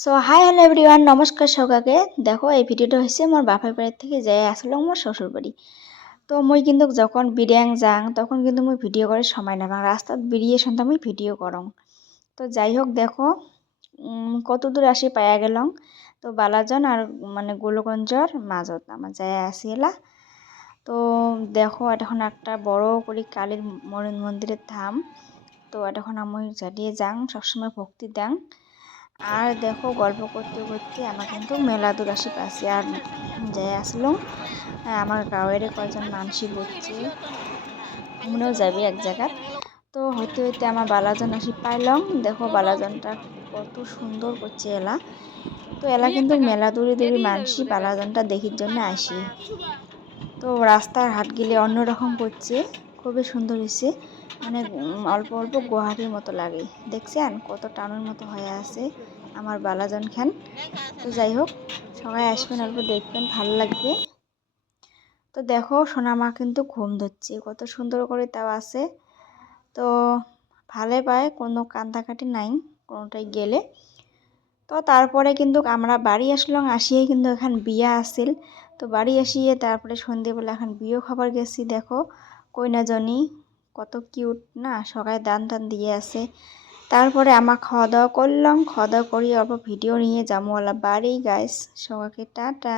So hi hello everyone, নমস্কার সবাইকে। দেখো এই ভিডিওটা হচ্ছে মোর বাপের বাড়ি থেকে যাই আসলে মোর শ্বশুর বাড়ি। তো মুই কিন্তু যখন বিরিয়াং যাং তখন কিন্তু মুই ভিডিও করে সময় না পাং, রাস্তাত বেরিয়ে শুনতাম মুই ভিডিও করং। তো যাই হোক দেখো কত দূর আসি পাইয়া গেলাম। তো বালাজন আর মানে গোলগঞ্জর মাজত আমার যাই আসিলা। তো দেখো এখন একটা বড় করে কালীর মন্দিরের ধাম। তো এখন আমি জ্বালিয়ে যাং, সবসময় ভক্তি দাং। আর দেখো গল্প করতে করতে আমার কিন্তু মেলা দূর আসি পাশে আর যাই আসলো। আমার গাঁয়ের কয়জন মানসি বলছে মনেও যাবে এক জায়গায়। তো হইতে হইতে আমার বালাজন আসি পাইলাম। দেখো বালাজনটা কত সুন্দর করছে এলা। তো এলা কিন্তু মেলা দূরে দূরে মানসি বালাজনটা দেখির জন্য আসি। তো রাস্তার হাট গেলে অন্যরকম করছে, খুবই সুন্দর হয়েছে। মানে অল্প অল্প গুহারির মতো লাগে, দেখছেন কত টানের মতো হয়ে আছে আমার বালাজন খান। তো যাই হোক সবাই আসবেন, অল্প দেখবেন, ভালো লাগবে। তো দেখো সোনামা কিন্তু ঘুম ধরছে, কত সুন্দর করে তাও আছে। তো ভালো পায়, কোনো কান্দাকাটি নাই কোনোটাই গেলে। তো তারপরে কিন্তু আমরা বাড়ি আসলাম, আসিয়ে কিন্তু এখন বিয়া আসিল। তো বাড়ি আসিয়ে তারপরে সন্ধেবেলা এখন বিয়েও খাবার গেছি। দেখো কইনাজনী কত কিউট না, সবাই দান টান দিয়ে আছে। তারপরে আমার খাওয়া দাওয়া করলাম, খাওয়া দাওয়া করি অল্প ভিডিও নিয়ে যাবো বাড়ি গাইস। সবাইকে টাটা।